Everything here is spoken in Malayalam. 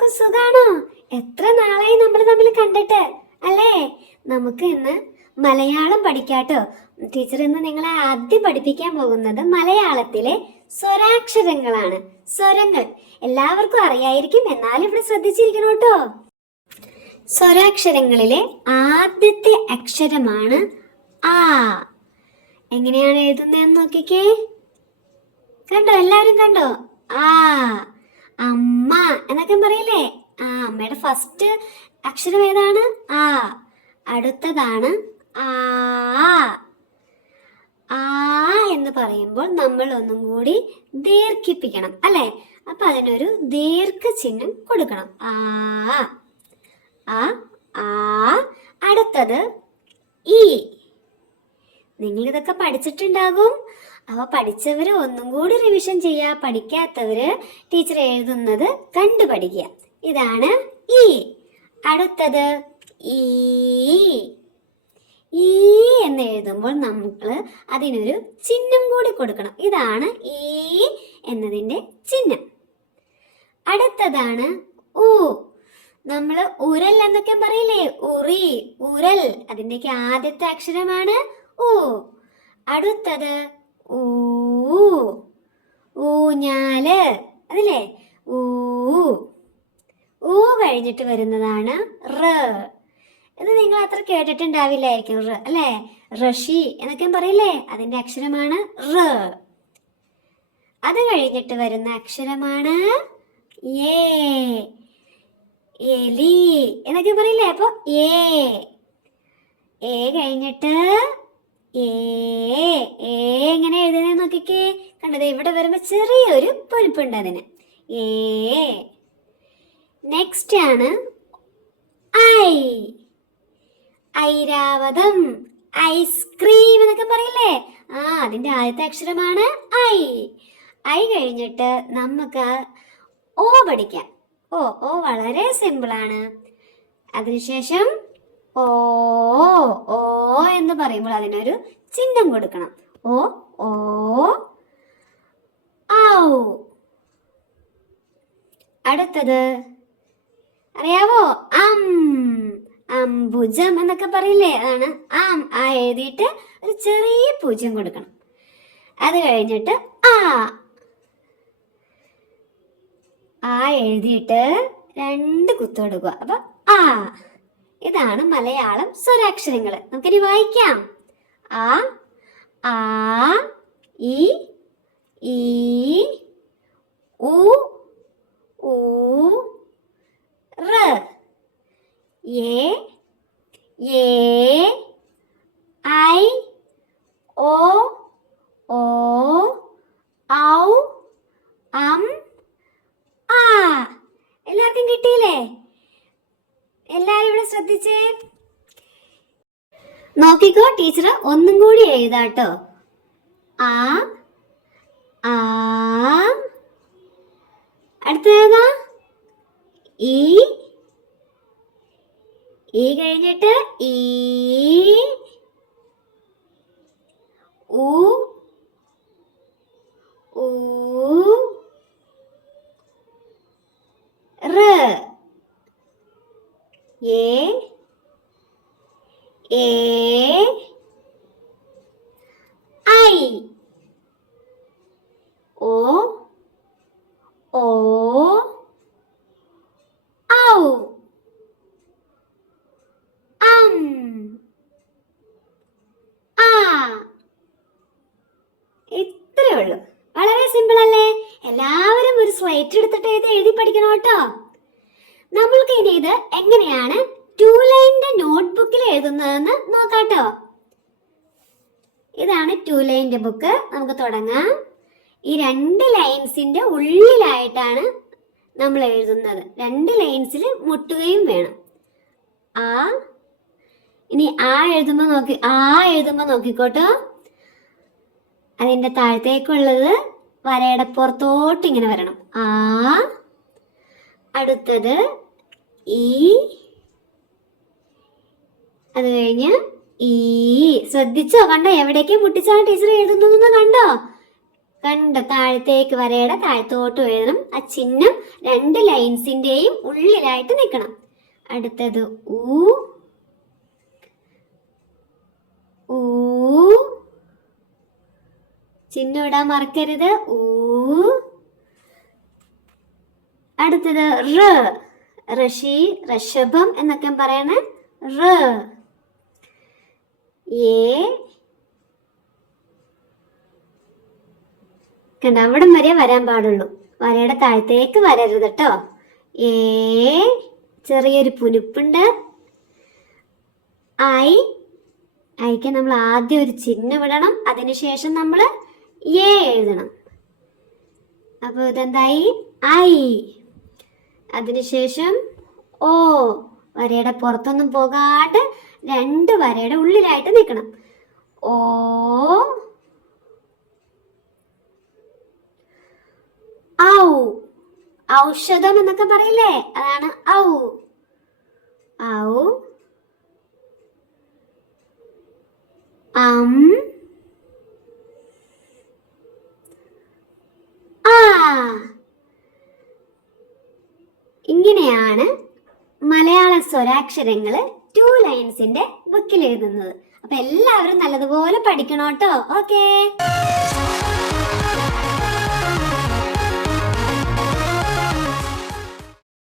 എല്ലാവർക്കും സുഖാണോ? എത്ര നാളായി നമ്മൾ തമ്മിൽ കണ്ടിട്ട്? അല്ലേ? നമുക്ക് ഇന്ന് മലയാളം പഠിക്കാട്ടോ. ടീച്ചർ ഇന്ന് നിങ്ങളെ ആദ്യം പഠിപ്പിക്കാൻ പോകുന്നത് മലയാളത്തിലെ സ്വരാക്ഷരങ്ങളാണ്. സ്വരങ്ങൾ. എല്ലാവർക്കും അറിയായിരിക്കും. എന്നാലും ഇവിടെ ശ്രദ്ധിച്ചിരിക്കണം കേട്ടോ. സ്വരാക്ഷരങ്ങളിലെ ആദ്യത്തെ അക്ഷരമാണ് ആ. എങ്ങനെയാണ് എഴുതുന്നതെന്ന് നോക്കിക്കേ. കണ്ടോ? എല്ലാവരും കണ്ടോ? ആ. അമ്മ എന്നൊക്കെ പറയില്ലേ? ആ അമ്മയുടെ ഫസ്റ്റ് അക്ഷരം ഏതാണ്? ആ അടുത്തതാണ് ആ. ആ എന്ന് പറയുമ്പോൾ നമ്മൾ ഒന്നും കൂടി ദീർഘിപ്പിക്കണം അല്ലേ? അപ്പൊ അതിനൊരു ദീർഘ ചിഹ്നം കൊടുക്കണം. ആ ആ ആ. അടുത്തത് ഈ. നിങ്ങൾ ഇതൊക്കെ പഠിച്ചിട്ടുണ്ടാകും. അവ പഠിച്ചവര് ഒന്നും കൂടി റിവിഷൻ ചെയ്യുക പഠിക്കാത്തവര് ടീച്ചർ എഴുതുന്നത് കണ്ടു പഠിക്കുക. ഇതാണ് ഈ അടുത്തത് ഈ ഈ എന്ന് എഴുതുമ്പോൾ നമ്മൾ അതിനൊരു ചിഹ്നം കൂടി കൊടുക്കണം. ഇതാണ് ഈ എന്നതിന്റെ ചിഹ്നം. അടുത്തതാണ് ഊ നമ്മൾ ഉരൽ എന്നൊക്കെ പറയില്ലേ? ഉറി ഉരൽ. അതിന്റെയൊക്കെ ആദ്യത്തെ അക്ഷരമാണ് ഊ അടുത്തത് ഊ ഊഞ്ഞാൽ അതല്ലേ? ഊ ഊ കഴിഞ്ഞിട്ട് വരുന്നതാണ് റ. ഇത് നിങ്ങൾ അത്ര കേട്ടിട്ടുണ്ടാവില്ലായിരിക്കും റ അല്ലേ? റഷി എന്നൊക്കെ പറയില്ലേ? അതിന്റെ അക്ഷരമാണ് റ. അത് കഴിഞ്ഞിട്ട് വരുന്ന അക്ഷരമാണ് ഏ എലി എന്നൊക്കെ പറയില്ലേ? അപ്പൊ ഏ. ഏ കഴിഞ്ഞിട്ട് ഏ എങ്ങനെ എഴുതുന്നത് നോക്കിക്കേ. കണ്ടത് ഇവിടെ വരുമ്പോ ചെറിയൊരു പൊലിപ്പുണ്ട് അതിന്. ഏ നെക്സ്റ്റ് ആണ് ഐ. ഐരാവതം ഐസ്ക്രീം എന്നൊക്കെ പറയില്ലേ? ആ അതിന്റെ ആദ്യത്തെ അക്ഷരമാണ് ഐ. ഐ കഴിഞ്ഞിട്ട് നമുക്ക് ഓ പഠിക്കാം. ഓ ഓ വളരെ സിമ്പിളാണ് അതിനുശേഷം ഓ ഓ എന്ന് പറയുമ്പോൾ അതിനൊരു ചിഹ്നം കൊടുക്കണം. ഓ ഓ ഔ. അടുത്തത് അറിയാവോ? അം അംബുജം എന്നൊക്കെ പറയില്ലേ? അതാണ് ആം ആ എഴുതിയിട്ട് ഒരു ചെറിയ പൂജ്യം കൊടുക്കണം. അത് കഴിഞ്ഞിട്ട് ആ. ആ എഴുതിയിട്ട് രണ്ട് കുത്തു കൊടുക്കുക. അപ്പൊ ആ. ഇതാണ് മലയാളം സ്വരാക്ഷരങ്ങൾ നമുക്കിനി വായിക്കാം. ആ ആ ഇ ഈ ഉ ഊ റ. ഏ എ ഐ ഓ ഓ ഔ അം ആ എല്ലാവർക്കും കിട്ടിയില്ലേ എല്ലാരും ഇവിടെ ശ്രദ്ധിച്ചേ. നോക്കിക്കോ ടീച്ചർ ഒന്നും കൂടി എഴുതാട്ടോ. ആ ആ അടുത്തേതാ ഈ ഈ കഴിഞ്ഞിട്ട് ഈ ഉ ഊ റ് എ ഐ ഓ ഓ ഔ അം ആ ഇത്രേ ഉള്ളൂ. വളരെ സിമ്പിൾ അല്ലേ? എല്ലാവരും ഒരു സ്ലൈറ്റ് എടുത്തിട്ട് ഇത് എഴുതി പഠിക്കണം കേട്ടോ. നമ്മൾക്ക് ഇനി ഇത് എങ്ങനെയാണ് ടു ലൈനിന്റെ നോട്ട്ബുക്കിൽ എഴുതുന്നതെന്ന് നോക്കാട്ടോ. ഇതാണ് ടു ലൈനിന്റെ ബുക്ക് നമുക്ക് തുടങ്ങാം. ഈ രണ്ട് ലൈൻസിന്റെ ഉള്ളിലായിട്ടാണ് നമ്മൾ എഴുതുന്നത്. രണ്ട് ലൈൻസിൽ മുട്ടുകയും വേണം. ആ. ഇനി ആ എഴുതുമ്പോൾ നോക്കി ആ എഴുതുമ്പോൾ നോക്കിക്കോട്ടോ. അതിന്റെ താഴത്തേക്കുള്ളത് വരയുടെ പുറത്തോട്ട് ഇങ്ങനെ വരണം. ആ. അടുത്തത് ഈ അത് കഴിഞ്ഞ് ഈ ശ്രദ്ധിച്ചോ? കണ്ടോ? എവിടേക്ക് മുട്ടിച്ചാണ് ടീച്ചർ എഴുതുന്നതെന്ന് കണ്ടോ? കണ്ടോ? താഴത്തേക്ക് വരയുടെ താഴത്തോട്ട് എഴുതണം. ആ ചിഹ്നം രണ്ട് ലൈൻസിന്റെയും ഉള്ളിലായിട്ട് നിൽക്കണം. അടുത്തത് ഊ. ചിഹ്നം ഇടാൻ മറക്കരുത്. ഊ. അടുത്തത് ഋ. ഋഷി ഋഷഭം എന്നൊക്കെ പറയണേ. റ് ഏ? കണ്ട വരെ വരാൻ പാടുള്ളൂ. വരയുടെ താഴത്തേക്ക് വരരുത് കേട്ടോ. ഏ? ചെറിയൊരു പുനിപ്പുണ്ട്. ഐ? ഐക്ക് നമ്മൾ ആദ്യം ഒരു ചിഹ്നം ഇടണം. അതിനുശേഷം നമ്മൾ എ എഴുതണം. അപ്പോൾ ഇതെന്തായി? ഐ. അതിനുശേഷം ഓ. വരയുടെ പുറത്തൊന്നും പോകാണ്ട് രണ്ട് വരയുടെ ഉള്ളിലായിട്ട് നിൽക്കണം ഓ. ഔ. ഔഷധം എന്നൊക്കെ പറയില്ലേ? അതാണ് ഔ. ഔ. അം ആ ഇങ്ങനെയാണ് മലയാള സ്വരാക്ഷരങ്ങൾ ടു ലൈൻസിന്റെ ബുക്കിൽ എഴുതുന്നത്. അപ്പൊ എല്ലാവരും നല്ലതുപോലെ പഠിക്കണം കേട്ടോ ഓക്കേ